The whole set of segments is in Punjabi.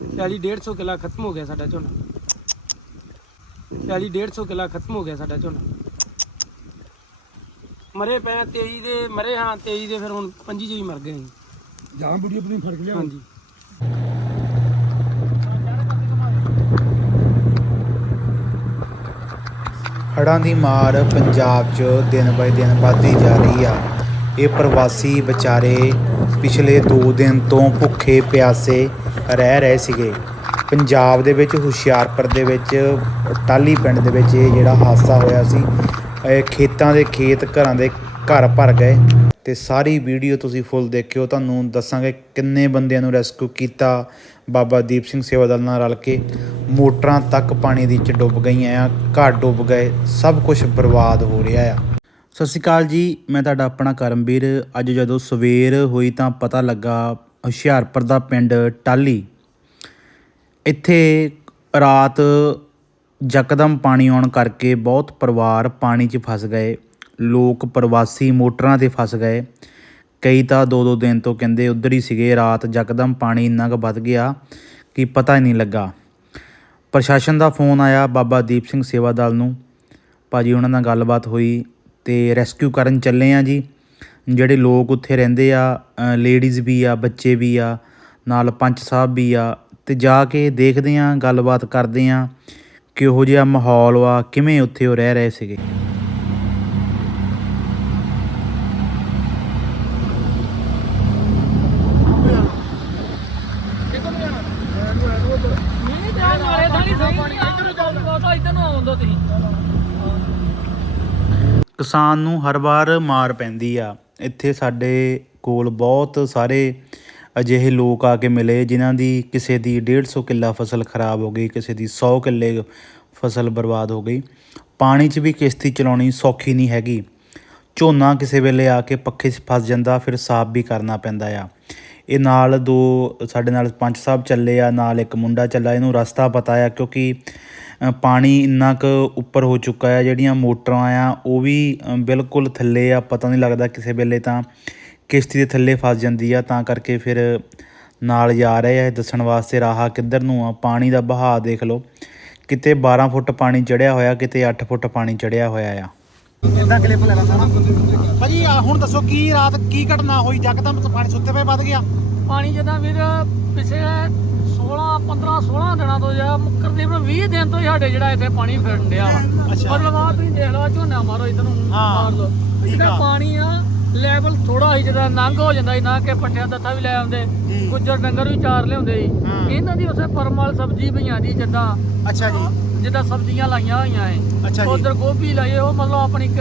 40 150 ਕਿੱਲਾ ਖਤਮ ਹੋ ਗਿਆ ਸਾਡਾ ਝੋਨਾ। 40 150 ਕਿੱਲਾ ਖਤਮ ਹੋ ਗਿਆ ਸਾਡਾ ਝੋਨਾ। ਮਰੇ ਪਏ ਆ 23 ਦੇ ਮਰੇ ਹਾਂ 23 ਦੇ ਫਿਰ ਹੁਣ 25 ਜਿਹੀ ਮਰ ਗਏ। ਜਾਂ ਬੁੜੀ ਆਪਣੀ ਫ਼ਰਕ ਲਿਆ ਹਾਂਜੀ। ਹੜ੍ਹਾਂ ਦੀ ਮਾਰ ਪੰਜਾਬ 'ਚ ਦਿਨ ਬਾਏ ਦਿਨ ਵੱਧਦੀ ਜਾ ਰਹੀ ਆ। ਇਹ ਪ੍ਰਵਾਸੀ ਵਿਚਾਰੇ ਪਿਛਲੇ 2 ਦਿਨ ਤੋਂ ਭੁੱਖੇ ਪਿਆਸੇ ਰਹਿ ਰਹੇ ਸੀਗੇ। ਪੰਜਾਬ ਦੇ ਵਿੱਚ, ਹੁਸ਼ਿਆਰਪੁਰ ਦੇ ਵਿੱਚ ਟਾਲੀ ਪਿੰਡ ਦੇ ਵਿੱਚ ਇਹ ਜਿਹੜਾ ਹਾਦਸਾ ਹੋਇਆ ਸੀ, ਇਹ ਖੇਤਾਂ ਦੇ ਖੇਤ, ਘਰਾਂ ਦੇ ਘਰ ਭਰ ਗਏ ਤੇ ਸਾਰੀ ਵੀਡੀਓ ਤੁਸੀਂ ਫੁੱਲ ਦੇਖਿਓ। ਤੁਹਾਨੂੰ ਦੱਸਾਂਗੇ ਕਿੰਨੇ ਬੰਦਿਆਂ ਨੂੰ ਰੈਸਕਿਊ ਕੀਤਾ ਬਾਬਾ ਦੀਪ ਸਿੰਘ ਸੇਵਾ ਦਲ ਨਾਲ ਰਲ ਕੇ। ਮੋਟਰਾਂ ਤੱਕ ਪਾਣੀ ਦੇ ਵਿੱਚ ਡੁੱਬ ਗਈਆਂ ਆ, ਘਰ ਡੁੱਬ ਗਏ, ਸਭ ਕੁਝ ਬਰਬਾਦ ਹੋ ਰਿਹਾ ਆ। ਸਤਿ ਸ਼੍ਰੀ ਅਕਾਲ ਜੀ, ਮੈਂ ਤੁਹਾਡਾ ਆਪਣਾ ਕਰਮਵੀਰ। ਅੱਜ ਜਦੋਂ ਸਵੇਰ ਹੋਈ ਤਾਂ ਪਤਾ ਲੱਗਾ ਹੁਸ਼ਿਆਰਪੁਰ ਦਾ ਪਿੰਡ ਟਾਲੀ ਇੱਥੇ ਰਾਤ ਯਕਦਮ ਪਾਣੀ ਆਉਣ ਕਰਕੇ ਬਹੁਤ ਪਰਿਵਾਰ ਪਾਣੀ 'ਚ ਫਸ ਗਏ। ਲੋਕ ਪ੍ਰਵਾਸੀ ਮੋਟਰਾਂ ਤੇ ਫਸ ਗਏ। ਕਈ ਤਾਂ ਦੋ ਦੋ ਦਿਨ ਤੋਂ ਕਹਿੰਦੇ ਉਧਰ ਹੀ ਸੀਗੇ। ਰਾਤ ਯਕਦਮ ਪਾਣੀ ਇੰਨਾ ਕੁ ਵੱਧ ਗਿਆ ਕਿ ਪਤਾ ਹੀ ਨਹੀਂ ਲੱਗਾ। ਪ੍ਰਸ਼ਾਸਨ ਦਾ ਫੋਨ ਆਇਆ ਬਾਬਾ ਦੀਪ ਸਿੰਘ ਸੇਵਾ ਦਲ ਨੂੰ। ਭਾਜੀ ਉਹਨਾਂ ਨਾਲ ਗੱਲਬਾਤ ਹੋਈ ਤੇ ਰੈਸਕਿਊ ਕਰਨ ਚੱਲੇ ਆ ਜੀ। ਜਿਹੜੇ ਲੋਕ ਉੱਥੇ ਰਹਿੰਦੇ ਆ ਲੇਡੀਜ਼ ਵੀ ਆ, ਬੱਚੇ ਵੀ ਆ, ਨਾਲ ਪੰਚ ਸਾਹਿਬ ਵੀ ਆ ਅਤੇ ਜਾ ਕੇ ਦੇਖਦੇ ਹਾਂ ਗੱਲਬਾਤ ਕਰਦੇ ਹਾਂ ਕਿਹੋ ਜਿਹਾ ਮਾਹੌਲ ਵਾ, ਕਿਵੇਂ ਉੱਥੇ ਉਹ ਰਹਿ ਰਹੇ ਸੀਗੇ। ਕਿਸਾਨ ਨੂੰ ਹਰ ਵਾਰ ਮਾਰ ਪੈਂਦੀ ਆ। ਇੱਥੇ ਸਾਡੇ ਕੋਲ ਬਹੁਤ ਸਾਰੇ ਅਜਿਹੇ ਲੋਕ ਆ ਕੇ ਮਿਲੇ ਜਿਨ੍ਹਾਂ ਦੀ ਕਿਸੇ ਦੀ ਡੇਢ ਸੌ ਕਿੱਲਾ ਫਸਲ ਖਰਾਬ ਹੋ ਗਈ, ਕਿਸੇ ਦੀ ਸੌ ਕਿੱਲੇ ਫਸਲ ਬਰਬਾਦ ਹੋ ਗਈ। ਪਾਣੀ 'ਚ ਵੀ ਕਿਸ਼ਤੀ ਚਲਾਉਣੀ ਸੌਖੀ ਨਹੀਂ ਹੈਗੀ। ਝੋਨਾ ਕਿਸੇ ਵੇਲੇ ਆ ਕੇ ਪੱਖੇ 'ਚ ਫਸ ਜਾਂਦਾ, ਫਿਰ ਸਾਫ਼ ਵੀ ਕਰਨਾ ਪੈਂਦਾ ਆ। ਇਹ ਨਾਲ ਦੋ, ਸਾਡੇ ਨਾਲ ਪੰਚ ਸਾਹਿਬ ਚੱਲੇ ਆ, ਨਾਲ ਇੱਕ ਮੁੰਡਾ ਚੱਲਾ, ਇਹਨੂੰ ਰਸਤਾ ਪਤਾ ਆ ਕਿਉਂਕਿ ਪਾਣੀ ਇੰਨਾ ਕੁ ਉੱਪਰ ਹੋ ਚੁੱਕਾ ਆ ਜਿਹੜੀਆਂ ਮੋਟਰਾਂ ਆ ਉਹ ਵੀ ਬਿਲਕੁਲ ਥੱਲੇ ਆ ਪਤਾ ਨਹੀਂ ਲੱਗਦਾ ਕਿਸੇ ਵੇਲੇ ਤਾਂ ਕਿਸ਼ਤੀ ਦੇ ਥੱਲੇ ਫਸ ਜਾਂਦੀ ਆ ਤਾਂ ਕਰਕੇ ਫਿਰ ਨਾਲ ਜਾ ਰਹੇ ਆ ਇਹ ਦੱਸਣ ਵਾਸਤੇ ਰਾਹ ਕਿੱਧਰ ਨੂੰ ਆ ਪਾਣੀ ਦਾ ਵਹਾਅ ਦੇਖ ਲਓ। ਕਿਤੇ 12 ਫੁੱਟ ਪਾਣੀ ਚੜਿਆ ਹੋਇਆ ਕਿਤੇ 8 ਫੁੱਟ ਪਾਣੀ ਚੜਿਆ ਹੋਇਆ ਆ। ਕਿੰਨਾ ਕਲਿੱਪ ਲੈਣਾ ਸਾਰਾ? ਭਾਜੀ ਆ ਹੁਣ ਦੱਸੋ ਕੀ ਰਾਤ ਕੀ ਘਟਨਾ ਹੋਈ? ਜੱਕਦਮ ਪਾਣੀ ਸੁੱਤੇ ਪਏ ਵੱਧ ਗਿਆ। ਪਾਣੀ ਜਦੋਂ ਵੀਰ ਪਿਛਲੇ 16 15 16 ਦਿਨਾਂ ਤੋਂ ਜਾਂ ਤਕਰੀਬਨ 20 ਦਿਨ ਤੋਂ ਹੀ ਸਾਡੇ ਜਿਹੜਾ ਇੱਥੇ ਪਾਣੀ ਫਿਰਨ ਡਿਆ ਵਾ ਅੱਛਾ। ਮਤਲਬ ਆ ਤੁਸੀਂ ਦੇਖ ਲਓ ਝੋਨਾ ਮਾਰੋ ਇਧਰ ਨੂੰ ਹਾਂ, ਮਾਰ ਲਓ ਠੀਕ ਜਿਹੜਾ ਆ। ਪਾਣੀ ਆ ਲੈਵਲ ਥੋੜਾ ਹੀ ਜਿਹੜਾ ਨੰਗ ਹੋ ਜਾਂਦਾ ਸੀ ਨਾ ਕਿ ਪੱਠਿਆਂ ਦੱਥਾ ਵੀ ਲੈ ਆਉਂਦੇ ਜੀ। ਗੁੱਜਰ ਡੰਗਰ ਵੀ ਚਾਰ ਲਿਆਉਂਦੇ ਹਾਂ। ਸੀ ਇਹਨਾਂ ਦੀ ਉਸੇ ਪਰਮਲ ਸਬਜ਼ੀ ਪਈਆਂ ਦੀ ਜਿੱਦਾਂ ਅੱਛਾ ਜੀ ਜਿੱਦਾਂ ਸਬਜ਼ੀਆਂ ਲਾਈਆਂ ਹੋਈਆਂ ਅੱਛਾ ਏ ਜੀ। ਉਧਰ ਗੋਭੀ ਲਾਏ ਉਹ ਮਤਲਬ ਆਪਣੀ ਇੱਕ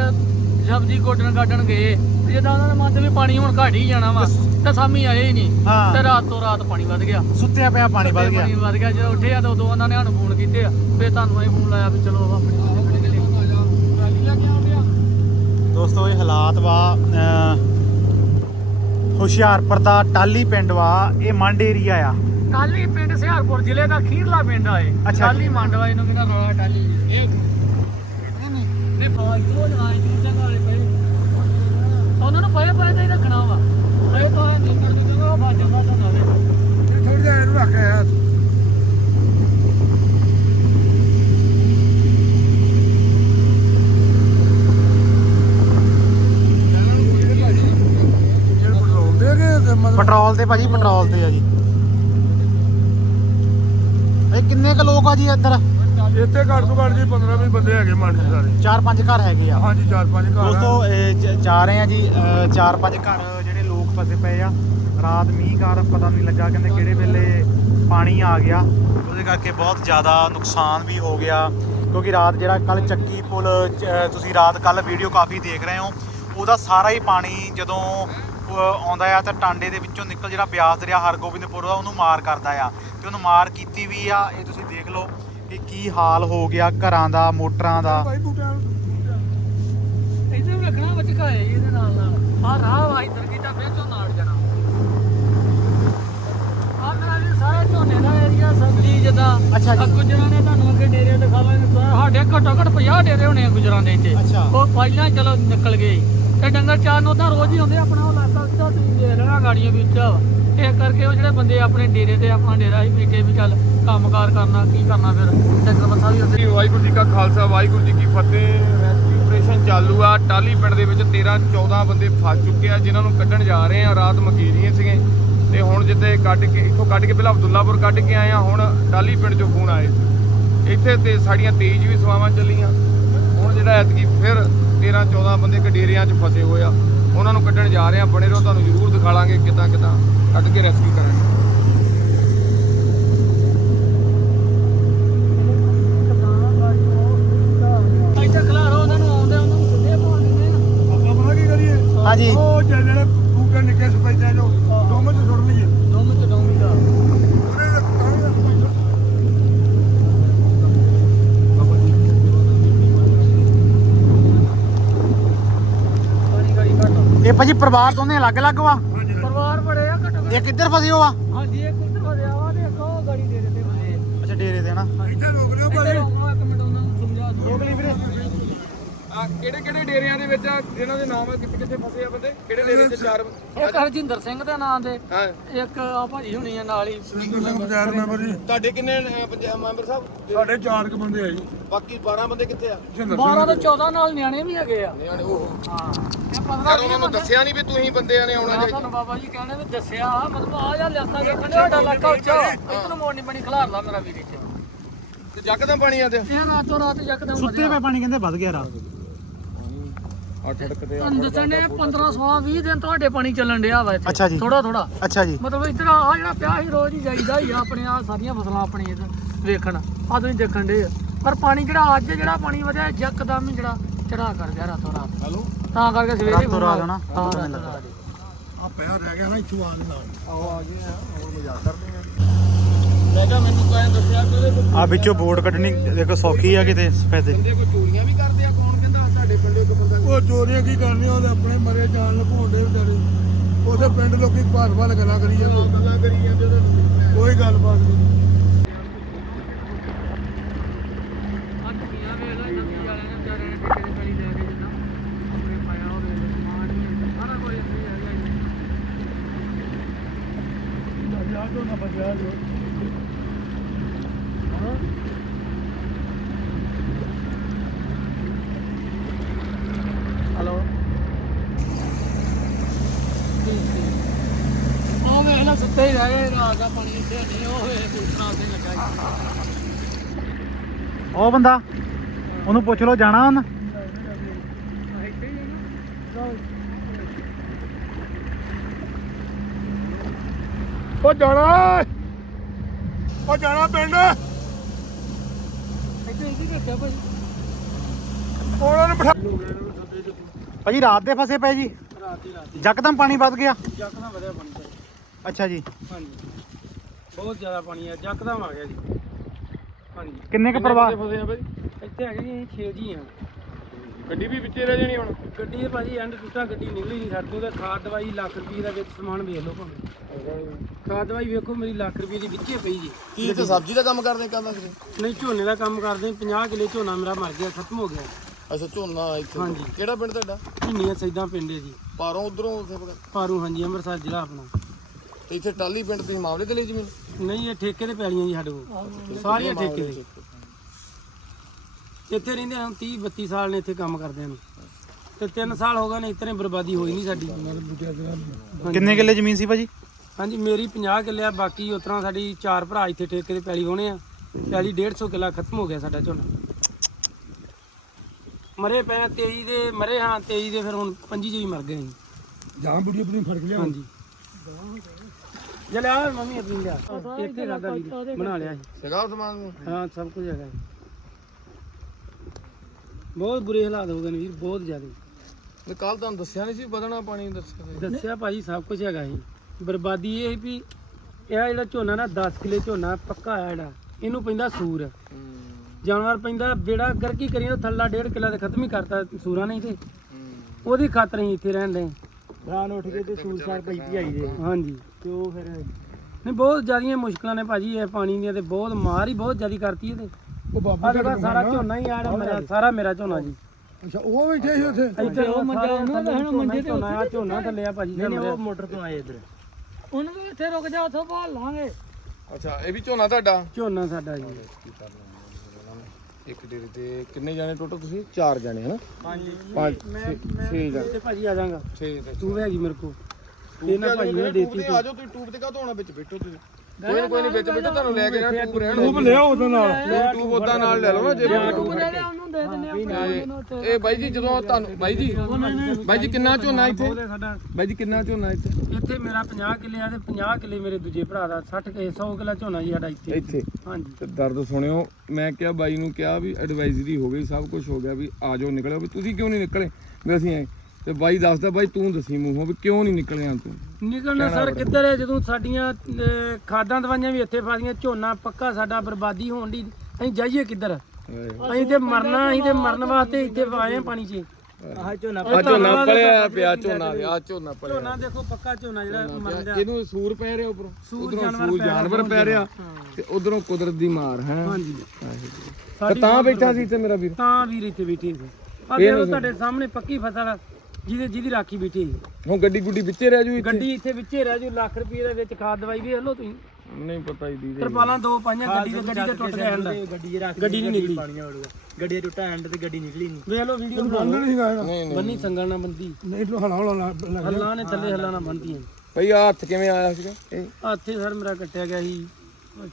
ਸਬਜ਼ੀ ਗੋਡਣ ਗਾਡਣ ਗਏ ਤੇ ਜਿੱਦਾਂ ਉਹਨਾਂ ਦੇ ਮਨ ਤੇ ਵੀ ਪਾਣੀ ਹੁਣ ਘਟ ਹੀ ਜਾਣਾ ਵਾ ਤੇ ਸਾਮੀ ਆਏ ਹੀ ਨਹੀਂ। ਹਾਂ। ਤੇ ਰਾਤ ਤੋਂ ਰਾਤ ਪਾਣੀ ਵੱਧ ਗਿਆ। ਸੁੱਤਿਆ ਪਿਆ ਪਾਣੀ ਵੱਧ ਗਿਆ। ਪਾਣੀ ਵੱਧ ਗਿਆ। ਜਦੋਂ ਉੱਠੇ ਆ ਤਾਂ ਉਦੋਂ ਉਹਨਾਂ ਨੇ ਸਾਨੂੰ ਫੋਨ ਕੀਤੇ ਆ। ਫੇ ਤੁਹਾਨੂੰ ਇਹ ਫੋਨ ਲਾਇਆ ਵੀ ਚਲੋ ਆਪਣੀ ਟਰਾਲੀ ਲੈ ਕੇ ਆਉਂਦੇ ਆ। ਦੋਸਤੋ ਇਹ ਹਾਲਾਤ ਵਾ ਅਹ, ਹੁਸ਼ਿਆਰਪੁਰ ਦਾ ਟਾਲੀ ਪਿੰਡ ਵਾ। ਇਹ ਮੰਡ ਏਰੀਆ ਆ। ਟਾਲੀ ਪਿੰਡ ਸਿਹਾਰਪੁਰ ਜ਼ਿਲ੍ਹੇ ਦਾ ਖੀਰਲਾ ਪਿੰਡ ਆ ਇਹ। ਅੱਛਾ। ਟਾਲੀ ਮੰਡਵਾ ਇਹਨੂੰ ਕਿਹਦਾ ਰੌਲਾ ਟਾਲੀ ਇਹ ਨੇ। ਫਾਲਤੂ ਨਾ ਇਹ ਜਗ੍ਹਾ ਵਾਲੇ ਪਏ। ਉਹਨਾਂ ਨੂੰ ਪਏ ਪਏ ਤੇ ਹੀ ਰੱਖਣਾ ਵਾ। ਇਹ ਤਾਂ ਇਹ ਨਿਕਲ ਨਿਕਲ ਉਹ ਭੱਜ ਜਾਂਦਾ ਤਾਂ ਨਾਲੇ ਥੋੜੀ ਜਿਹਾ ਇਹਨੂੰ ਰੱਖ ਰਿਹਾ ਪੈਟਰੋਲ ਤੇ ਭਾਜੀ ਪੈਟਰੋਲ ਤੇ ਆ ਜੀ। ਇਹ ਕਿੰਨੇ ਕ ਲੋਕ ਆ ਜੀ ਇੱਧਰ? ਇੱਥੇ ਘੱਟ ਤੋਂ ਘੱਟ ਜੀ 15 20 ਬੰਦੇ ਹੈਗੇ ਮੰਨ ਜੀ ਸਾਰੇ। ਚਾਰ ਪੰਜ ਘਰ ਹੈਗੇ ਆ। ਹਾਂਜੀ ਚਾਰ ਪੰਜ ਘਰ ਆ। ਦੋਸਤੋ ਇਹ ਜ- ਜਾ ਰਹੇ ਆ ਜੀ ਅ, ਚਾਰ ਪੰਜ ਘਰ ਜਿਹੜੇ ਲੋਕ ਫਸੇ ਪਏ ਆ। ਰਾਤ ਮੀਂਹ ਕਾਰ ਪਤਾ ਨਹੀਂ ਲੱਗਾ ਕਹਿੰਦੇ ਕਿਹੜੇ ਵੇਲੇ ਪਾਣੀ ਆ ਗਿਆ। ਉਹਦੇ ਕਰਕੇ ਬਹੁਤ ਜ਼ਿਆਦਾ ਨੁਕਸਾਨ ਵੀ ਹੋ ਗਿਆ। ਕਿਉਂਕਿ ਰਾਤ ਜਿਹੜਾ ਕੱਲ ਚੱਕੀ ਪੁਲ ਤੁਸੀਂ ਰਾਤ ਕੱਲ ਵੀਡੀਓ ਕਾਫੀ ਦੇਖ ਰਹੇ ਹੋ। ਉਹਦਾ ਸਾਰਾ ਹੀ ਪਾਣੀ ਜਦੋਂ ਆਉਂਦਾ ਆ ਤਾਂ ਟਾਂਡੇ ਦੇ ਵਿੱਚੋਂ ਨਿਕਲ ਜਿਹੜਾ ਬਿਆਸ ਦਰਿਆ ਹਰਗੋਬਿੰਦਪੁਰ ਦਾ ਉਹਨੂੰ ਮਾਰ ਕਰਦਾ ਆ। ਤੇ ਉਹਨੂੰ ਮਾਰ ਕੀਤੀ ਵੀ ਆ। ਇਹ ਤੁਸੀਂ ਦੇਖ ਲਓ ਕਿ ਕੀ ਹਾਲ ਹੋ ਗਿਆ ਘਰਾਂ ਦਾ, ਮੋਟਰਾਂ ਦਾ। ਭਾਈ ਬੂਟਿਆਂ ਨੂੰ ਇੱਥੇ ਵੀ ਰੱਖਣਾ ਬਚਕਾਏ ਇਹਦੇ ਨਾਲ ਨਾਲ। ਆ ਰਾਹ ਵਾ ਇੱਧਰ ਕੀਤਾ ਫੇਰ ਝੋਨਾ ਅੜ ਜਾਣਾ। ਆ ਮੇਰਾ ਵੀ ਸਾਰਾ ਝੋਨੇ ਦਾ ਏਰੀਆ ਸਬਜ਼ੀ ਜਿੱਦਾਂ ਅੱਛਾ ਜੀ। ਗੁੱਜਰਾਂ ਨੇ ਤੁਹਾਨੂੰ ਅੱਗੇ ਡੇਰੇ ਦਿਖਾਵੇ ਨੇ ਸਾਰਾ- ਸਾਡੇ ਘੱਟੋ ਘੱਟ 50 ਡੇਰੇ ਹੋਣੇ ਆ ਗੁੱਜਰਾਂ ਦੇ ਇੱਥੇ। ਉਹ ਪਹਿਲਾਂ ਚਲੋ ਨਿਕਲ ਗਏ। ਤੇ ਡੰਗਰ ਚਾਰ ਨੂੰ ਤਾਂ ਰੋਜ਼ ਹੀ ਹੁੰਦੇ ਆਪਣਾ ਉਹ ਲਾਤਾ ਉੱਚਾ ਤੁਸੀਂ ਦੇਖ ਲੈਣਾ ਗਾੜੀਆਂ ਵੀ ਉੱਚਾ ਵਾ। ਇਹ ਕਰਕੇ ਉਹ ਜਿਹੜੇ ਬੰਦੇ ਆਪਣੇ ਡੇਰੇ ਤੇ ਆਪਣਾ ਡੇਰਾ ਹੀ ਬੈਠੇ ਵੀ ਚੱਲ ਕੰਮਕਾਰ ਕਰਨਾ ਕੀ ਕਰਨਾ ਫਿਰ। ਡੰਗਰ ਬੱਸਾ ਵੀ ਜੀ ਵਾਹਿਗੁਰੂ ਜੀ ਕਾ ਖਾਲਸਾ ਵਾਹਿਗੁਰੂ ਜੀ ਕੀ ਫਤਿਹ। ਆਪਰੇਸ਼ਨ ਚਾਲੂ ਆ। ਟਾਲੀ ਪਿੰਡ ਦੇ ਵਿੱਚ 13 14 ਬੰਦੇ ਫਸ ਚੁੱਕੇ ਆ, ਜਿਨ੍ਹਾਂ ਨੂੰ ਕੱਢਣ ਜਾ ਰਹੇ ਆ। ਰਾਤ ਮਕੀਰੀਆਂ ਸੀਗੇ ਤੇ ਹੁਣ ਜਿੱਥੇ ਕੱਢ ਕੇ, ਇੱਥੋਂ ਕੱਢ ਕੇ ਪਹਿਲਾਂ ਅਬਦੁੱਲਾਪੁਰ ਕੱਢ ਕੇ ਆਏ ਆ, ਹੁਣ ਟਾਲੀ ਪਿੰਡ ਚੋਂ ਫੋਨ ਆਏ। ਇੱਥੇ ਤੇ ਸਾਡੀਆਂ ਤੇਜ਼ ਵੀ ਸਵਾਵਾਂ ਚੱਲੀਆਂ। ਹੁਣ ਜਿਹੜਾ ਐਤਕੀ ਫਿਰ 13 14 ਬੰਦੇ ਕਡੇਰਿਆਂ 'ਚ ਫਸੇ ਹੋਏ ਆ। ਉਹਨਾਂ ਨੂੰ ਕੱਢਣ ਜਾ ਰਹੇ ਆ। ਬਣੇ ਰਹੋ, ਤੁਹਾਨੂੰ ਜ਼ਰੂਰ ਦਿਖਾ ਲਾਂਗੇ ਕਿੱਦਾਂ ਕਿੱਦਾਂ ਕੱਢ ਕੇ ਰੈਸਕਿਊ ਕਰਾਂਗੇ ਇੱਥੇ ਖਲਾਰੋ ਉਹਨਾਂ ਨੂੰ ਆਉਂਦੇ ਉਹਨਾਂ ਨੂੰ ਸਿੱਧੇ ਪਾਉਣ ਦਿੰਦੇ ਆ ਆਪਾਂ ਪਤਾ ਕੀ ਕਰੀਏ ਹਾਂਜੀ। ਉਹ ਜਿਹੜੇ ਬੂਕੇ ਨਿੱਕੇ ਸਪੈਦੇ ਜੋ ਦੋਵੇਂ ਚ ਸੁੱਟ ਲਈਏ। ਦੋਵੇਂ ਦਾ ਤਾਂ ਤਾਂ ਤਾਂ ਗਾੜੀ ਘੱਟ ਇਹ ਭਾਜੀ ਪਰਿਵਾਰ ਦੋਨੇ ਅਲੱਗ-ਅਲੱਗ ਵਾ? ਪਰਿਵਾਰ ਬੜੇ ਆ ਘੱਟ ਇਹ ਕਿੱਧਰ ਫਸੇ ਹੋ ਆ? ਹਾਂਜੀ ਇਹ ਕਿੱਧਰ ਵਧਿਆ ਵਾ ਤੇ ਇੱਕ ਉਹ ਗਾੜੀ ਦੇ ਦਿੱਤੇ ਬੰਦੇ ਅੱਛਾ ਡੇਰੇ ਤੇ ਨਾ। ਇੱਥੇ ਰੋਕ ਲਿਓ ਰੋਕੋ ਇੱਕ ਮਿੰਟ ਉਹਨਾਂ ਨੂੰ ਸਮਝਾ ਦਿਓ। ਰੋਕ ਲਈ ਵੀਰੇ। ਆ ਕਿਹੜੇ ਕਿਹੜੇ ਡੇਰਿਆਂ ਦੇ ਵਿੱਚ ਆ ਇਹਨਾਂ ਦੇ ਨਾਮ ਕਿੱਥੇ ਕਿੱਥੇ ਫਸੇ ਆ ਬੰਦੇ? ਕਿਹੜੇ ਡੇਰੇ 'ਚ ਚਾਰ ਇੱਕ ਹਰਜਿੰਦਰ ਸਿੰਘ ਦੇ ਨਾਂ ਦੇ। ਹਾਂ। ਇੱਕ ਆ ਭਾਜੀ ਹੁਣੀ ਆ ਨਾਲ ਹੀ। ਸੁਰਿੰਦਰ ਸਿੰਘ ਪੰਚਾਇਤ ਮੈਂਬਰ ਜੀ ਤੁਹਾਡੇ ਕਿੰਨੇ ਪੰਜਾਬ ਮੈਂਬਰ ਸਾਹਿਬ? ਸਾਡੇ ਚਾਰ ਕੁ ਬੰਦੇ ਆ ਜੀ। ਬਾਕੀ 12 ਬੰਦੇ ਕਿੱਥੇ ਆ? 12 ਤੋਂ 14 ਨਾਲ ਨਿਆਣੇ ਵੀ ਹੈਗੇ ਆ। ਨਿਆਣੇ ਉਹ ਹਾਂ। ਇਹ 15 ਯਾਰ ਉਹਨਾਂ ਨੂੰ ਦੱਸਿਆ ਨਹੀਂ ਵੀ ਤੁਸੀਂ ਬੰਦਿਆਂ ਨੇ ਆਉਣਾ ਮੈਂ ਤੁਹਾਨੂੰ ਬਾਬਾ ਜੀ ਕਹਿੰਦੇ ਵੀ ਦੱਸਿਆ ਮਤਲਬ ਆ ਜਾ ਲਿਆਤਾ ਵੇਖਣ ਦੇ ਸਾਡਾ ਇਲਾਕਾ ਉੱਚਾ। ਇੱਧਰ ਨੂੰ ਮੋੜਨੀ ਬਣੀ ਖਲਾਰ ਲਾ ਮੇਰਾ ਵੀਰ ਇੱਥੇ। ਤੇ ਜੱਕਦਮ ਪਾਣੀ ਆ ਤੇ। ਇਹ ਰਾਤੋਂ ਰਾਤ ਯਕਦਮ ਸੁੱਤੇ ਪਏ ਪਾਣੀ ਕਹਿੰਦੇ ਵੱਧ ਗਿਆ ਰਾਤ। ਆ ਠੜਕਦੇ ਤੁਹਾਨੂੰ ਦੱਸਣ ਦੇ 15 16 20 ਦਿਨ ਤੁਹਾਡੇ ਪਾਣੀ ਚੱਲਣ ਡਿਆ ਵਾ ਇੱਥੇ। ਅੱਛਾ ਜੀ। ਥੋੜਾ ਥੋੜਾ ਅੱਛਾ ਜੀ। ਮਤਲਬ ਇੱਧਰ ਆ ਜਿਹੜਾ ਪਿਆ ਸੀ ਰੋਜ਼ ਹੀ ਜਾਈਦਾ ਹੀ ਆ ਆਪਣੇ ਆ ਸਾਰੀਆਂ ਫਸਲਾਂ ਆਪਣੀ ਇੱਧਰ ਵੇਖਣ। ਆ ਤੁਸੀਂ ਦੇਖਣ ਦੇ ਪਰ ਪਾਣੀ ਜਿਹੜਾ ਅੱਜ ਜਿਹੜਾ ਪਾਣੀ ਵਧਿਆ ਯਕਦਮ ਹੀ ਜਿਹੜਾ ਚੜਾ ਕਰ ਗਿਆ ਰਾਤੋਂ ਰਾਤ। ਹੈਲੋ? ਤਾਂ ਕਰਕੇ ਸਵੇਰੇ ਹੀ ਰਾਤੋਂ ਰਾਤ ਨਾ, ਹਾਂ ਪਤਾ ਰਾਤੋਂ ਨਹੀਂ ਰਾਤ। ਹੀ। ਆ ਪਿਆ ਰਹਿ ਗਿਆ ਨਾ ਇੱਥੋਂ ਆ ਨਹੀਂ ਨਾਲ। ਆਓ ਆ ਗਏ ਆ। ਹੋਰ ਮਜ਼ਾਕ ਕਰਦੇ ਆ? ਮੈਂ ਕਿਹਾ ਮੈਨੂੰ ਤਾਂ ਇਹ ਦੱਸਿਆ ਕਿ ਉਹਦੇ ਕੋਲ ਆ ਵਿੱਚੋਂ ਬੋਰਡ ਕੱਢਣੀ ਦੇਖੋ ਸੌਖੀ ਆ ਕਿਤੇ ਸਫੈਦੇ ਬੰਦੇ ਕੋਈ ਚੋਰੀਆਂ ਵੀ ਕਰਦੇ ਆ ਕੌਣ ਕਹਿੰਦਾ ਤੁਹਾਡੇ ਪਿੰਡੇ ਇੱਕ ਬੰਦਾ ਉਹ ਚੋਰੀਆਂ ਕੀ ਕਰਨੀਆਂ ਉਹਦੇ ਆਪਣੇ ਮਰੇ ਜਾਣ ਲਗਾਉਂਦੇ ਵਿਚਾਰੇ। ਉਥੇ ਪਿੰਡ ਲੋਕੀ ਭਾਰ ਭਾਰ ਗੱਲਾਂ ਕਰੀ ਜਾਂਦੇ। ਗੱਲਾਂ ਕਰੀ ਜਾਂਦੇ ਉਹਦੇ ਕੋਈ ਗੱਲਬਾਤ ਨਹੀਂ। ਆ ਦੁਨੀਆ ਵੇਖ ਲੈ ਨਦੀ ਵਾਲਿਆਂ ਨੇ ਵਿਚਾਰਿਆਂ ਨੇ ਠੇਕੇ ਦੇ ਪੈਲੀ ਲੈ ਕੇ ਜਿੰਨਾ ਆਪਣੇ ਪਾਇਆ ਹੋਵੇ ਸਮਾਨ ਵੀ ਸਾਰਾ ਕੁਝ ਇੱਥੇ ਹੀ ਹੈਗਾ ਜੀ ਯਾਦ ਤੋਂ ਨਾ ਬਚਿਆ ਜੋ ਹਲੋ ਉਹ ਸੁੱਤੇ ਹੀ ਰਹਿ ਗਏ ਰਾਤ ਦਾ ਪਾਣੀ ਇੱਥੇ ਨਹੀਂ ਉਹ ਦੂਸਰਾ ਉੱਤੇ ਲੱਗਾ ਉਹ ਬੰਦਾ ਉਹਨੂੰ ਪੁੱਛ ਲਓ ਜਾਣਾ ਉਹਨ ਇੱਥੇ ਉਹ ਜਾਣਾ ਉਹ ਜਾਣਾ ਪਿੰਡ। ਇੱਥੇ ਇੱਥੇ ਰੱਖਿਆ ਭਾਈ। ਉਹਨਾਂ ਨੂੰ ਬਿਠਾ ਭਾਜੀ ਰਾਤ ਦੇ ਫਸੇ ਪਏ ਜੀ। ਰਾਤ ਦੀ ਰਾਤ ਯਕਦਮ ਪਾਣੀ ਵੱਧ ਗਿਆ। ਜੱਕਦਮ ਵਧਿਆ ਪਾਣੀ। ਅੱਛਾ ਜੀ। ਹਾਂਜੀ। ਬਹੁਤ ਜ਼ਿਆਦਾ ਪਾਣੀ ਆ ਜੱਕਦਮ ਆ ਗਿਆ ਜੀ। ਹਾਂਜੀ। ਕਿੰਨੇ ਕੁ ਪਰਿਵਾਰ? ਫਸੇ ਆ ਬਈ? ਇੱਥੇ ਹੈਗੇ ਜੀ 6 ਜੀ ਆ। ਗੱਡੀ ਵੀ ਵਿੱਚੇ ਰਹਿ ਜਾਣੀ ਹੁਣ? ਗੱਡੀ ਦੇ ਭਾਜੀ ਐਂਡ ਟੁੱਟਾ ਗੱਡੀ ਨਿਕਲੀ ਨਹੀਂ ਸਾਡੇ ਤੋਂ ਤੇ ਖਾਦ ਦਵਾਈ ਲੱਖ ਰੁਪਏ ਦਾ ਵਿੱਚ ਸਮਾਨ ਵੇਚ ਲਓ ਭਾਵੇਂ। ਖਾਦ ਦਵਾਈ ਵੇਖੋ ਮੇਰੀ ਲੱਖ ਰੁਪਏ ਦੀ ਵਿੱਚੇ ਪਈ ਜੀ। ਕੀ ਤੇ ਸਬਜ਼ੀ ਦਾ ਕੰਮ ਕਰਦੇ ਕਹਿੰਦਾ ਸੀ ਨਹੀਂ ਝੋਨੇ ਦਾ ਕੰਮ ਕਰਦੇ 50 ਕਿਲੇ ਝੋਨਾ ਮੇਰਾ ਮਰ ਗਿਆ ਖਤਮ ਹੋ ਗਿਆ। ਅੱਛਾ ਝੋਨਾ ਇੱਥੇ ਹਾਂਜੀ। ਕਿਹੜਾ ਪਿੰਡ ਤੁਹਾਡਾ? ਢੀਨੀਆਂ ਸੈਦਾਂ ਪਿੰਡ ਹੈ ਜੀ। ਪਾਰੋਂ ਉਧਰੋਂ ਉੱਥੇ ਪਾਰੂ ਹਾਂਜੀ ਅੰਮ੍ਰਿਤਸਰ ਜ਼ਿਲ੍ਹਾ ਆਪਣਾ। ਇੱਥੇ ਟਾਲੀ ਪਿੰਡ ਤੁਸੀਂ ਮਾਮਲੇ ਤੇ ਲਈ ਜ਼ਮੀਨ? ਨਹੀਂ ਇਹ ਠੇਕੇ ਤੇ ਪੈਲੀਆਂ ਜੀ ਸਾਡੇ ਕੋਲ। ਸਾਰੀਆਂ ਠੇਕੇ ਤੇ। ਇੱਥੇ ਰਹਿੰਦੇ ਹਾਂ 30 32 ਸਾਲ ਨੇ ਇੱਥੇ ਕੰਮ ਕਰਦਿਆਂ ਨੂੰ ਤੇ 3 ਸਾਲ ਹੋ ਗਏ ਨੇ ਇਤਨੇ ਬਰਬਾਦੀ ਹੋਈ ਨਹੀਂ ਸਾਡੀ। ਕਿੰਨੇ ਕਿੱਲੇ ਜ਼ਮੀਨ ਸੀ ਭਾਜੀ? ਹਾਂਜੀ ਮੇਰੀ 50 ਕਿੱਲੇ ਆ ਬਾਕੀ ਉਤਰਾ ਸਾਡੀ ਚਾਰ ਭਰਾ ਇੱਥੇ ਠੇਕੇ ਤੇ ਪੈਲੀ ਹੋਣੇ ਆ। ਪੈਲੀ 150 ਕਿੱਲਾ ਖਤਮ ਹੋ ਗਿਆ ਸਾਡਾ ਝੋਨਾ। ਮਰੇ ਪਏ ਆ, 23 ਦੇ ਮਰੇ ਹਾਂ 23 ਦੇ ਫਿਰ ਹੁਣ 25 ਜਿਹੀ ਮਰ ਗਏ ਅਸੀਂ। ਜਾਂ। ਬੁੜੀ ਆਪਣੀ ਫੜ ਲਿਆ। ਹਾਂਜੀ। ਜਲੇ ਆ ਮੰਮੀ ਆਪਣੀ ਲਿਆ। ਇੱਥੇ ਖਾਦਾ ਵੀ ਬਣਾ ਲਿਆ ਸੀ। ਸਗਾ ਸਮਾਨ ਹਾਂ ਸਭ ਕੁਝ ਹੈਗਾ ਜੀ। ਬਹੁਤ ਬੁਰੇ ਹਾਲਾਤ ਹੋ ਗਏ ਨੇ ਵੀਰ ਬਹੁਤ ਜ਼ਿਆਦਾ। ਨੇ ਕੱਲ ਤੁਹਾਨੂੰ ਦੱਸਿਆ ਨਹੀਂ ਸੀ ਵਧਣਾ ਪਾਣੀ ਦੱਸਿਆ ਸੀ। ਦੱਸਿਆ ਭਾਜੀ ਸਭ ਕੁਝ ਹੈਗਾ ਸੀ। ਬਰਬਾਦੀ ਇਹ ਸੀ ਵੀ ਇਹ ਜਿਹੜਾ ਝੋਨਾ ਨਾ 10 ਕਿਲੇ ਝੋਨਾ ਪੱਕਾ ਆ ਜਿਹੜਾ ਇਹਨੂੰ ਪੈਂਦਾ ਸੂਰ। ਹੂੰ। ਜਾਨਵਰ ਪੈਂਦਾ ਬੇੜਾ ਗਰਕੀ ਕਰੀ ਤਾਂ ਥੱਲਾ ਡੇਢ ਕਿਲਾ ਤੇ ਖਤਮ ਹੀ ਕਰਤਾ ਸੂਰਾ ਨਹੀਂ ਤੇ ਹੂੰ। ਉਹਦੀ ਖਾਤਰ ਹੀ ਇੱਥੇ ਰਹਿਣ ਦੇ। ਰਾਤ ਉੱਠ ਕੇ ਤੇ ਸੂਰ ਸਾਰ ਪਈ ਆਈ ਜੇ। ਹਾਂਜੀ। ਤੇ ਉਹ ਫਿਰ ਨਹੀਂ ਬਹੁਤ ਜ਼ਿਆਦੀਆਂ ਮੁਸ਼ਕਲਾਂ ਨੇ ਭਾਜੀ ਇਹ ਪਾਣੀ ਦੀਆਂ ਤੇ ਬਹੁਤ ਮਾਰ ਹੀ ਬਹੁਤ ਜ਼ਿਆਦੀ ਕਰਤੀ ਇਹਦੇ। ਉਹ ਬਾਬੂ ਦੇਖੋ ਸਾਰਾ ਝੋਨਾ ਹੀ ਆ ਰਿਹਾ ਮੇਰਾ ਸਾਰਾ ਮੇਰਾ ਝੋਨਾ ਜੀ। ਅੱਛਾ ਉਹ ਬੈਠੇ ਸੀ ਉੱਥੇ? ਇੱਥੇ ਉਹ ਮੰਜਾ ਉਹਨਾਂ ਦਾ ਹੁਣ ਮੰਜੇ ਤੇ ਝੋਨਾ ਝੋਨਾ ਥੱਲੇ ਆ ਭਾਜੀ ਨਹੀਂ ਨਹੀਂ ਉਹ ਮੋਟਰ ਤੋਂ ਆਏ ਇੱਧਰ। ਉਹਨੂੰ ਵੀ ਇੱਥੇ ਰੁਕ ਜਾ ਉੱਥੋਂ ਭਾਲ ਲਾਂਗੇ। ਅੱਛਾ ਇਹ ਵੀ ਝੋਨਾ ਤੁਹਾਡਾ? ਝੋਨਾ ਸਾਡਾ ਜੀ। ਇੱਕ ਡੇਰੇ ਤੇ ਕਿੰਨੇ ਜਾਣੇ ਟੋਟਲ ਤੁਸੀਂ? ਚਾਰ ਜਾਣੇ ਹਨਾ? ਹਾਂਜੀ। ਪੰਜ ਮੈਂ ਛੇ- ਛੇ ਜਾਣੇ। ਤੇ ਭਾਜੀ ਆ ਜਾਗਾ 6 ਤੇ ਤੂੰ ਵੀ ਹੈਗੀ ਮੇਰੇ ਕੋ ਟੂਬ ਇਹਨਾਂ ਭਾਜੀ ਨੇ ਦੇਤੀ ਆ ਜਾਓ ਤੁਸੀਂ ਟੂਬ ਤੇ ਵਿੱਚ? ਬੈਠੋ ਤੁਸੀਂ। ਕੋਈ ਨਾ ਕੋਈ ਨਹੀਂ ਵਿੱਚ ਬੈਠੋ ਤੁਹਾਨੂੰ ਲੈ ਕੇ ਜਾਣਾ ਟੂਬ ਰਹਿਣ ਟੂਬ ਲਿਆਓ ਉਹਦੇ ਨਾਲ। ਟੂਬ ਉਦਾਂ ਨਾਲ ਲੈ ਲਓ ਨਾ ਜੇ ਤੂੰ ਦੇ ਦੇ ਉਹਨੂੰ ਦੇ ਦਿੰਦੇ ਇਹ ਬਾਈ ਜੀ ਜਦੋਂ ਤੁਹਾਨੂੰ ਬਾਈ ਜੀ ਬਾਈ ਜੀ ਕਿੰਨਾ ਝੋਨਾ ਇੱਥੇ? ਉਹਦੇ ਬਾਈ ਜੀ ਕਿੰਨਾ ਝੋਨਾ ਇੱਥੇ? ਇੱਥੇ ਮੇਰਾ 50 ਕਿੱਲੇ ਆ ਤੇ 50 ਕਿੱਲੇ ਮੇਰੇ ਦੂਜੇ ਭਰਾ ਦਾ 60 ਕੇ 100 ਕਿੱਲਾ ਝੋਨਾ ਜੀ ਸਾਡਾ ਇੱਥੇ। ਇੱਥੇ? ਹਾਂਜੀ। ਤੇ ਦਰਦ ਸੁਣਿਓ ਮੈਂ ਕਿਹਾ ਬਾਈ ਨੂੰ ਕਿਹਾ ਵੀ ਐਡਵਾਈਜ਼ਰੀ ਹੋ ਗਈ ਸਭ ਕੁਝ ਹੋ ਗਿਆ ਵੀ ਆ ਜਾਓ ਨਿਕਲਿਓ। ਵੀ ਤੁਸੀਂ ਕਿਉਂ ਨਹੀਂ ਨਿਕਲੇ? ਵੀ ਅਸੀਂ ਆਏ ਤੇ ਬਾਈ ਦੱਸਦਾ ਬਾਈ ਤੂੰ ਦੱਸੀ ਮੂੰਹੋਂ ਵੀ ਕਿਉਂ ਨਹੀਂ ਨਿਕਲਿਆ ਤੂੰ? ਨਿਕਲਣਾ ਸਰ ਕਿੱਧਰ ਹੈ? ਜਦੋਂ ਸਾਡੀਆਂ ਖਾਦਾਂ ਦਵਾਈਆਂ ਵੀ ਇੱਥੇ ਫਾਦੀਆਂ ਝੋਨਾ ਪੱਕਾ ਸਾਡਾ ਬਰਬਾਦੀ ਹੋਣ ਦੀ ਅਸੀਂ ਜਾਈਏ ਕਿੱਧਰ? ਅਸੀਂ ਤੇ ਮਰਨਾ ਅਸੀਂ ਤੇ ਮਰਨ ਵਾਸਤੇ ਇੱਥੇ ਆਏ ਆ ਪਾਣੀ 'ਚ। ਆ ਝੋਨਾ ਪਲਿਆ ਪਿਆ ਝੋਨਾ ਆ ਝੋਨਾ ਪਲਿਆ। ਝੋਨਾ ਦੇਖੋ ਪੱਕਾ ਝੋਨਾ ਜਿਹੜਾ ਮਰਨ ਦਾ ਇਹਨੂੰ ਸੂਰ ਪੈ ਰਿਹਾ ਉੱਪਰੋਂ? ਸੂਰ ਉਧਰੋਂ ਜਾਨਵਰ ਸੂਰ ਪੈ ਰਿਹਾ, ਜਾਨਵਰ ਪੈ ਰਿਹਾ ਤੇ ਉਧਰੋਂ ਕੁਦਰਤ ਦੀ ਮਾਰ ਹੈ? ਹਾਂਜੀ। ਤੇ ਸਾਡੀ ਤਾਂ ਬੈਠਾ ਸੀ ਇੱਥੇ ਮੇਰਾ ਵੀਰ। ਤਾਂ ਵੀਰ ਇੱਥੇ ਬੈਠੇ ਸੀ। ਆ ਦੇਖੋ ਤੁਹਾਡੇ ਸਾਹਮਣੇ ਪੱਕੀ ਫਸਲ ਜਿਹਦੇ ਜਿਹਦੀ ਰਾਖੀ ਸੀ। ਹੁਣ ਗੱਡੀ ਗੁੱਡੀ ਵਿੱਚੇ ਰਹਿ ਜੂ ਇੱਥੇ? ਗੱਡੀ ਇੱਥੇ ਵਿੱਚੇ ਰਹਿ ਜੂ ਲੱਖ ਰੁਪਏ ਦੇ ਵਿੱਚ ਖਾਦ ਦਵਾਈ ਵੇਖ ਲਓ ਤੁਸੀਂ। ਨਹੀਂ ਪਤਾ ਜੀ ਤਰਪਾਲਾਂ ਦੋ ਪਾਈਆਂ ਗੱਡੀ ਦੇ ਗੱਡੀ ਤੇ ਟੁੱਟ ਗਿਆ ਹੰਦਾ ਗੱਡੀ ਰੱਖ ਗੱਡੀ ਨਹੀਂ ਨਿਕਲੀ। ਗੱਡੀ ਟੁੱਟਾ ਐਂਡ ਤੇ ਗੱਡੀ ਨਿਕਲੀ ਨਹੀਂ। ਵੇਖ ਲਓ ਵੀਡੀਓ ਬਣਾ ਲਓ ਨਹੀਂ ਨਹੀਂ ਬੰਨੀ ਸੰਗਲ ਨਾ ਬੰਦੀ। ਨਹੀਂ ਹਲਾ ਹਲਾ ਹੱਲਾ ਨੇ ਥੱਲੇ ਹੱਲਾ ਨਾ ਬੰਦੀਆਂ। ਭਈ ਆ ਹੱਥ ਕਿਵੇਂ ਆਇਆ ਸੀਗਾ? ਇਹ ਹੱਥੇ ਸਰ ਮੇਰਾ ਕੱਟਿਆ ਗਿਆ ਸੀ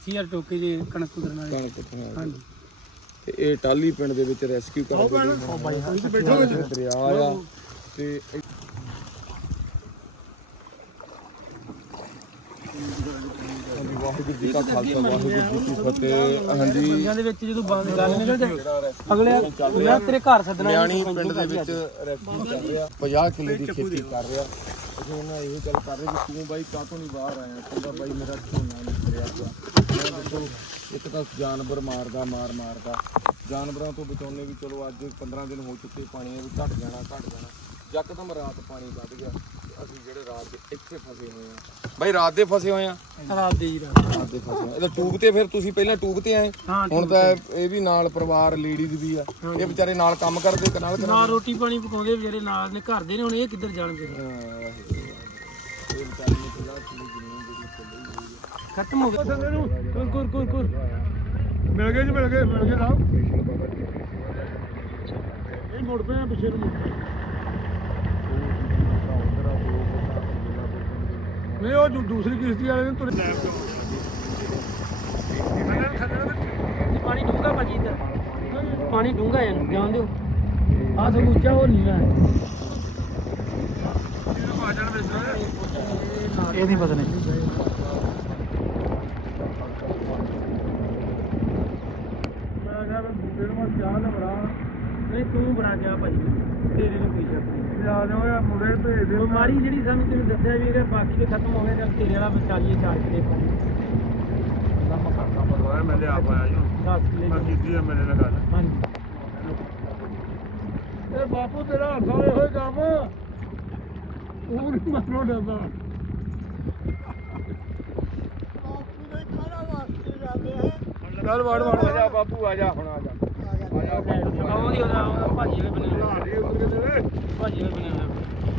ਸੀਆਰ ਟੋਕੇ ਜੇ ਕਣਕ ਕੁਦਰਨ ਵਾਲੇ। ਕਣਕ ਪੁੱਛਣਾ ਹਾਂਜੀ। ਤੇ ਇਹ ਟਾਲੀ ਪਿੰਡ ਦੇ ਵਿੱਚ ਰੈਸਕਿਊ ਕਰਦੇ ਨੇ ਬੈਠੋ ਦਰਿਆ ਆ ਤੇ ਹਾਂਜੀ, ਵਾਹਿਗੁਰੂ ਜੀ ਕਾ ਖਾਲਸਾ ਵਾਹਿਗੁਰੂ ਜੀ ਕੀ ਫਤਿਹ। ਹਾਂਜੀ। ਦੇ ਵਿੱਚ ਜਦੋਂ ਬੰਦ ਗੱਲ ਅਗਲੇ ਤੇਰੇ ਘਰ ਸੱਦਣਾ ਮਿਆਣੀ ਪਿੰਡ ਦੇ ਵਿੱਚ ਰੈਸਕਿਊ ਕਰ ਰਿਹਾ 50 ਕਿੱਲੇ ਦੀ ਖੇਤੀ ਕਰ ਰਿਹਾ। ਅਸੀਂ ਉਹਨਾਂ ਇਹ ਗੱਲ ਕਰ ਰਹੇ ਕਿ ਤੂੰ ਬਾਈ ਕਾਹਤੋਂ ਨਹੀਂ ਬਾਹਰ ਆਇਆ? ਕਹਿੰਦਾ ਬਾਈ ਮੇਰਾ ਝੋਨਾ ਨਹੀਂ ਕਰਿਆ ਗਿਆ ਮੈਂ ਦੱਸੋ ਇੱਕ ਤਾਂ ਜਾਨਵਰ ਮਾਰਦਾ ਮਾਰ ਮਾਰਦਾ। ਜਾਨਵਰਾਂ ਤੋਂ ਬਚਾਉਣੇ ਵੀ ਚਲੋ ਅੱਜ 15 ਦਿਨ ਹੋ ਚੁੱਕੇ ਪਾਣੀ ਵੀ ਘਟ ਜਾਣਾ ਘਟ ਜਾਣਾ। ਯਕਦਮ ਰਾਤ ਪਾਣੀ ਵੱਧ ਗਿਆ ਤੇ ਅਸੀਂ ਜਿਹੜੇ ਰਾਤ ਦੇ ਇੱਥੇ ਫਸੇ ਹੋਏ ਆ ਬਾਈ ਰਾਤ ਦੇ ਫਸੇ ਹੋਏ ਆ ਰਾਤ ਦੇ ਹੀ ਰਾਤ। ਰਾਤ ਦੇ ਫਸੇ ਹੋਏ ਇਹਦਾ ਟੂਬ ਤੇ ਫਿਰ ਤੁਸੀਂ ਪਹਿਲਾਂ ਟੂਬ ਤੇ ਆਏ? ਹਾਂ ਹੁਣ ਤਾਂ ਇਹ ਵੀ ਨਾਲ ਪਰਿਵਾਰ ਲੇਡੀਜ਼ ਵੀ ਆ। ਇਹ ਵਿਚਾਰੇ ਨਾਲ ਕੰਮ ਕਰਦੇ ਕਿ ਨਾਲ ਨਾ ਰੋਟੀ ਪਾਣੀ ਪਕਾਉਂਦੇ ਵਿਚਾਰੇ ਨਾਲ ਨੇ ਘਰ ਦੇ ਨੇ ਹੁਣ ਇਹ ਕਿੱਧਰ ਜਾਣਗੇ? ਨੂੰ ਹੈ ਖਤਮ ਹੋ ਗਿਆ ਕੁਰ ਕੁਰ ਕੁਰ ਕੁਰ। ਮਿਲ ਗਏ ਜੀ ਮਿਲ ਗਏ ਮਿਲ ਗਏ ਸਾਹਿਬ ਇਹ ਮੁੜ ਪਏ ਆ ਪਿੱਛੇ ਨੂੰ। ਨਹੀਂ ਉਹ ਦੂਸਰੀ ਕਿਸ਼ਤੀ ਵਾਲੇ ਨੇ ਤੁਰੇ। ਪਾਣੀ ਡੂੰਗਾ ਭਾਜੀ ਇੱਧਰ। ਪਾਣੀ ਡੂੰਗਾ ਹੈ ਜਾਣ ਦਿਓ। ਆ ਸਭ ਉੱਚਾ ਹੋ। ਨਹੀਂ ਇਹ ਨਹੀਂ ਪਤਾ ਨਹੀਂ। ਮੈਂ ਕਿਹਾ ਵੀ ਬੂਟੇ ਨੂੰ ਮੈਂ ਚਾਹ ਬਣਾ ਨਹੀਂ ਤੂੰ ਬਣਾ ਚਾਹ ਭਾਜੀ। ਤੇਰੇ ਨੂੰ ਕੋਈ ਸ਼ੱਕ ਨਹੀਂ। ਆ ਜਾਓ ਯਾ ਮੁੰਡੇ ਭੇਜ ਦਿਓ ਬਿਮਾਰੀ ਜਿਹੜੀ ਸਾਨੂੰ ਤੈਨੂੰ ਦੱਸਿਆ ਵੀ ਇਹਦੇ ਬਾਕੀ ਦੇ ਖਤਮ ਹੋ ਗਏ ਚੱਲ ਤੇਰੇ ਵਾਲਾ ਬਚਾਈਏ ਚਾਰ ਕਿਲੇ ਮੈਂ ਲਿਆ ਪਾਇਆ ਜੀ 10 ਕਿਲੇ ਮੈਂ ਕੀਤੀ ਹੈ ਮੇਰੇ ਨਾਲ ਗੱਲ। ਹਾਂਜੀ। ਇਹ ਬਾਪੂ ਤੇਰਾ ਹੱਥ ਵਾਲੇ ਹੋਏ ਕੰਮ। ਉਹ ਨਹੀਂ ਮਾਰੋ ਡਰਦਾ। ਚੱਲ ਵੜ ਵੜ। ਆ ਜਾ ਬਾਪੂ ਆ ਜਾ ਹੁਣ ਆ ਜਾ ਉਹਦਾ ਭਾਜੀ ਵੀ ਬਣਿਆ ਹੋਇਆ ਇਹ ਉੱਤਰ ਭਾਜੀ ਵੀ ਬਣਿਆ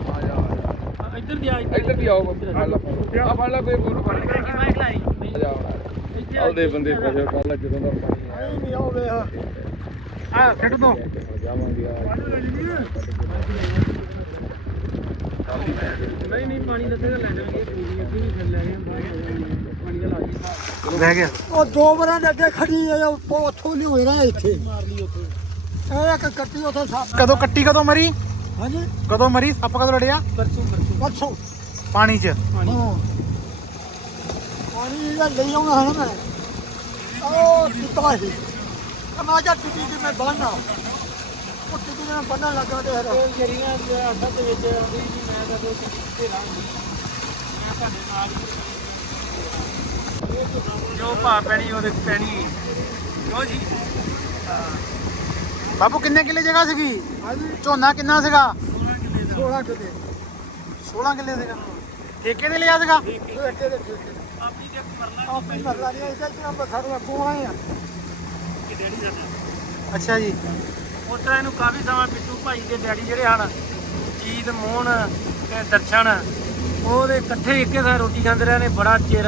ਆ ਜਾ ਇੱਧਰ ਦੀ ਆ ਇੱਧਰ ਦੀ ਆਓ ਫੜ ਲਾ ਆ ਫੜ ਲਾ ਕੋਈ ਬੂਟ ਫੜ ਕੇ ਮੈਂ ਖਲਾਈ ਆ ਜਾ ਆਉਂਦੇ ਬੰਦੇ ਫਸੇ ਕੱਲ ਜਦੋਂ ਦਾ ਪਾਣੀ ਆਇਆ ਨਹੀਂ ਆਓ ਆ ਆ ਸਿੱਟ ਦੋ ਜਾਵਾਂਗੇ ਨਹੀਂ ਨਹੀਂ ਪਾਣੀ ਦੱਸੇ ਤਾਂ ਲੈ ਜਾਵਾਂਗੇ। ਪੂਰੀ ਅਸੀਂ ਵੀ ਫਿਰ ਲੈ ਗਏ ਪਾਣੀ ਰਹਿ ਗਿਆ। ਉਹ ਦੋ ਵਾਰਾਂ ਦੇ ਅੱਗੇ ਖੜੀ ਹੈ ਉਹ ਉੱਥੋਂ ਨਹੀਂ ਹੋਇਆ ਇੱਥੇ। ਮਾਰ ਲਈ ਉੱਥੇ ਇਹ ਇੱਕ ਕੱਟੀ ਉੱਥੇ ਸੱਪ ਕਦੋਂ ਕੱਟੀ ਕਦੋਂ ਮਰੀ? ਹਾਂਜੀ। ਕਦੋਂ ਮਰੀ? ਸੱਪ ਕਦੋਂ ਲੜਿਆ? ਪਰਸੋਂ। ਪਰਸੋਂ ਪਾਣੀ 'ਚ। ਪਾਣੀ ਇਹਦਾ ਲਈ ਆਉਣਾ ਹੈ ਨਾ ਮੈਂ ਉਹ ਕਿਤਾ ਹੀ ਕਮਾਜਾ ਟੁੱਟੀ ਦੀ ਮੈਂ ਬੰਨਾ ਉਹ ਟੁੱਟੀ ਦੇ ਮੈਂ ਬੰਨਣ ਲੱਗਾ ਤੇ ਹਰ ਜਿਹੜੀਆਂ ਅੱਡਾ ਦੇ ਵਿੱਚ ਆਉਂਦੀ ਸੀ ਮੈਂ ਤਾਂ ਦੋ ਕਿਤੇ ਰਹਾਂਗੀ ਮੈਂ ਤੁਹਾਡੇ ਨਾਲ ਜੋ ਭਾ ਪੈਣੀ ਉਹਦੇ ਪੈਣੀ? ਜੋ ਜੀ? ਬਾਪੂ ਕਿੰਨੇ ਕਿੱਲੇ ਜਗ੍ਹਾ ਸੀਗੀ? ਹਾਂਜੀ। ਝੋਨਾ ਕਿੰਨਾ ਸੀਗਾ? 16 ਕਿਤੇ 16 ਕਿੱਲੇ। ਸੀਗਾ। ਠੇਕੇ ਤੇ ਲਿਆ ਸੀਗਾ? ਠੇਕੇ ਆਪਣੀ ਤੇ। ਆਪਣੀ ਨਹੀਂ ਆ। ਕਿ ਡੈਡੀ ਸਾਡਾ ਅੱਛਾ ਜੀ। ਉਸ ਤਰ੍ਹਾਂ ਇਹਨੂੰ ਕਾਫੀ ਸਮਾਂ ਪਿੱਟੂ ਭਾਈ ਦੇ ਡੈਡੀ ਜਿਹੜੇ ਹਨ ਜੀਤ ਮੋਹਨ ਤੇ ਦਰਸ਼ਨ ਉਹਦੇ ਇਕੱਠੇ ਇੱਕੇ ਥਾਂ ਰੋਟੀ ਖਾਂਦੇ ਰਹੇ ਨੇ ਬੜਾ ਚਿਰ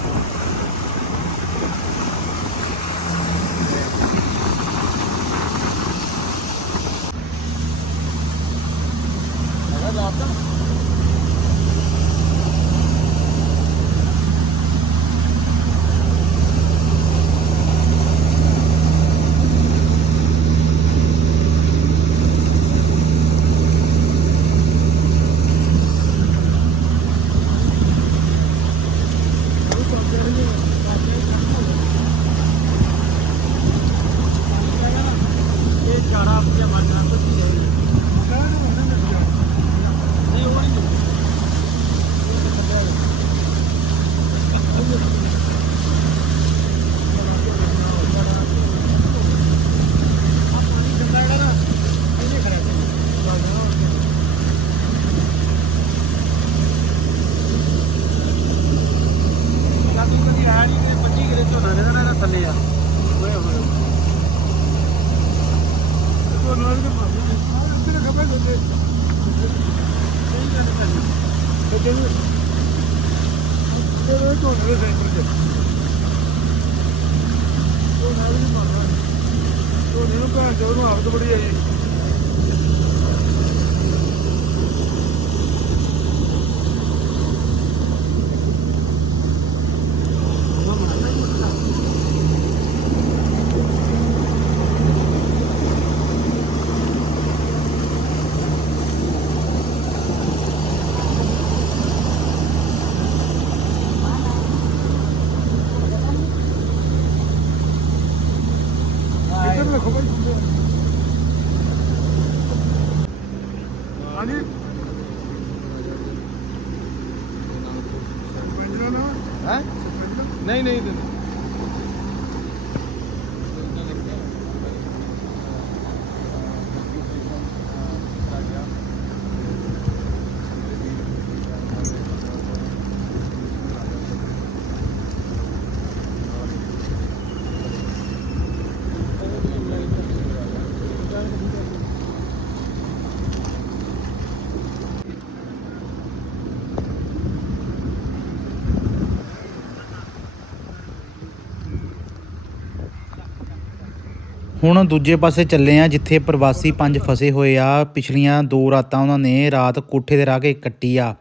ਹੁਣ ਦੂਜੇ ਪਾਸੇ ਚੱਲੇ ਆ, ਜਿੱਥੇ ਪ੍ਰਵਾਸੀ ਪੰਜ ਫਸੇ ਹੋਏ ਆ। ਪਿਛਲੀਆਂ ਦੋ ਰਾਤਾਂ ਉਹਨਾਂ ਨੇ ਰਾਤ ਕੋਠੇ ਤੇ ਰਹਿ ਕੇ ਕੱਟੀ ਆ।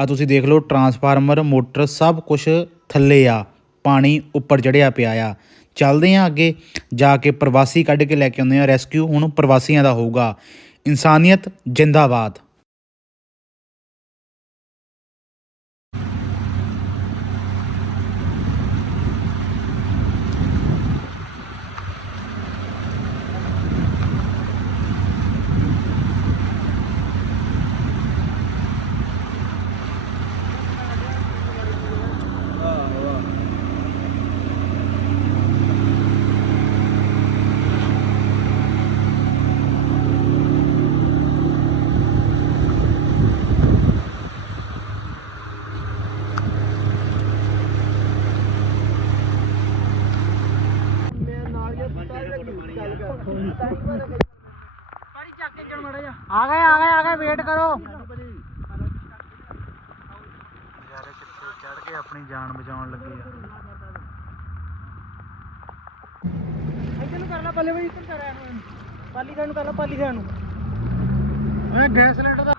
ਆ ਤੁਸੀਂ ਦੇਖ ਲਓ, ਟਰਾਂਸਫਾਰਮਰ, ਮੋਟਰ ਸਭ ਕੁਝ ਥੱਲੇ ਆ। ਪਾਣੀ ਉੱਪਰ ਚੜਿਆ ਪਿਆ ਆ। ਚੱਲਦੇ ਆ ਅੱਗੇ। ਜਾ ਕੇ ਪ੍ਰਵਾਸੀ ਕੱਢ ਕੇ ਲੈ ਕੇ ਆਉਂਦੇ ਆ। ਰੈਸਕਿਊ ਹੁਣ ਪ੍ਰਵਾਸੀਆਂ ਦਾ ਹੋਊਗਾ। ਇਨਸਾਨੀਅਤ ਜਿੰਦਾਬਾਦ। ਆ ਗਏ ਆ ਗਏ ਆ ਗਏ ਵੇਟ ਕਰੋ। ਯਾਰੇ ਕਿੱਥੇ ਚੜ ਕੇ ਆਪਣੀ ਜਾਨ ਬਚਾਉਣ ਲੱਗੇ ਆ। ਇੱਧਰ ਨੂੰ ਕਰ ਲੈ ਪੱਲੇ ਬਈ ਇੱਧਰ ਕਰ ਇਹਨੂੰ ਪਾਲੀ ਖਾਣ ਨੂੰ ਕਰ ਲੈ ਪਾਲੀ ਖਾਣ ਨੂੰ। ਓਏ ਗੈਸ ਸਿਲੰਡਰ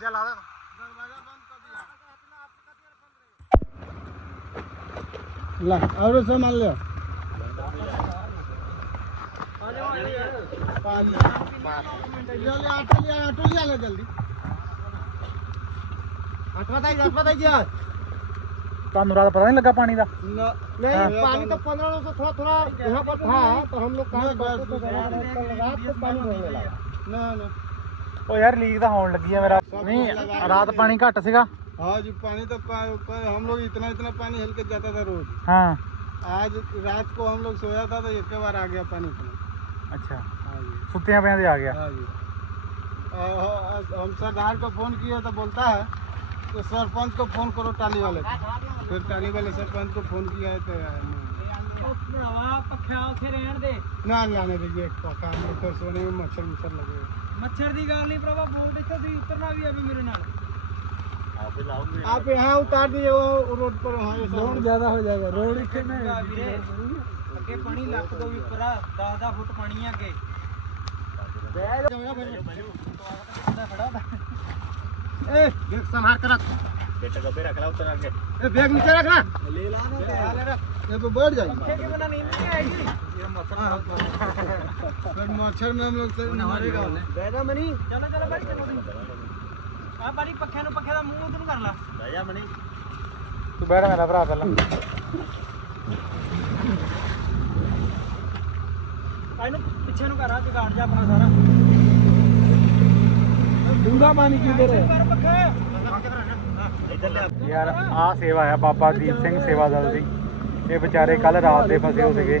ਦਾ ਦਰਵਾਜ਼ਾ ਲਾ ਦੇ ला और सामान ले ऑटो लिया ऑटो लिया ले जल्दी ऑटो बताइए ऑटो बताइए ਤੁਹਾਨੂੰ ਰਾਤ ਪਤਾ ਨਹੀਂ ਲੱਗਾ ਪਾਣੀ ਦਾ नहीं पानी तो पंद्रह से थोड़ा थोड़ा यहाँ पर था तो हम लोग काम करते थे कल रात को पानी नहीं लगा ना ना ਓ ਯਾਰ ਲੀਕ ਤਾਂ ਹੋਣ ਲੱਗੀ ਆ ਮੇਰਾ ਨਹੀਂ ਰਾਤ ਪਾਣੀ ਘੱਟ ਸੀਗਾ हाँ जी पानी तो पा, पा, हम लोग इतना इतना पानी हिल के जाता था रोज ਹਾਂ आज रात को हम लोग सोया था तो एक बार आ गया पानी इतना ਅੱਛਾ हाँ जी ਸੁੱਤਿਆਂ ਪਿਆਂ ਤੇ ਆ ਗਿਆ हाँ जी आ, आ, हम सरदार को फोन किया तो बोलता है तो सरपंच को फोन करो टाली वाले को फिर टाली वाले सरपंच को फोन किया है तो आया नहीं। ਭਰਾਵਾ ਪੱਖਾ ਉੱਥੇ ਰਹਿਣ ਦੇ ना लाने दीजिए पक्का हम लोग फिर सोने में मच्छर मुच्छर लगे ਮੱਛਰ ਦੀ ਗੱਲ ਨਹੀਂ ਭਰਾਵਾ ਬੋਲ ਇੱਥੇ ਤੁਸੀਂ उतरना भी अभी मेरे नाल आप यहाँ उतार दिए वो रोड पर वहाँ ये सब- ਜ਼ਿਆਦਾ ਹੋ ਜਾਏਗਾ ਰੋਡ ਇੱਥੇ ਨਾ ਅੱਗੇ ਪਾਣੀ ਲੱਕ ਤੋਂ ਵੀ ਉੱਪਰ ਆ 10 10 ਫੁੱਟ ਪਾਣੀ ਆ ਅੱਗੇ ए, बैग संभाल कर रख बेटा गब्बे रख ला उतर आगे ए बैग नीचे रख ना ले ला ना ये तो बढ़ जाएगा ਕਿ ਬਣਾ ਨੀਂਦ ਨਹੀਂ ਆਏਗੀ फिर मच्छर में हम लोग से मरेगा ਬੈਠਾ ਮਨੀ ਚਲੋ ਚਲੋ ਬਾਈ ਚਲੋ ਆ ਬਾੜੀ ਪੱਖਿਆਂ ਨੂੰ ਪੱਖੇ ਦਾ ਮੂੰਹ ਉਧਰ ਨੂੰ ਕਰ ਲਾ ਤੂੰ ਬੈਠ ਮੇਰਾ ਭਰਾ ਪਹਿਲਾਂ ਆ ਇਹਨੂੰ ਪਿੱਛੇ ਨੂੰ ਕਰ ਆ ਜਗਾੜ ਜਾ ਆਪਣਾ ਸਾਰਾ ਡੂੰਗਾ ਪਾਣੀ ਕਿਧਰ ਹੈ ਕਰ ਪੱਖੇ ਯਾਰ ਆਹ ਸੇਵਾ ਆ ਬਾਬਾ ਦੀਪ ਸਿੰਘ ਸੇਵਾ ਦਲ ਦੀ ਇਹ ਵਿਚਾਰੇ ਕੱਲ ਰਾਤ ਦੇ ਫਸੇ ਹੋ ਸੀਗੇ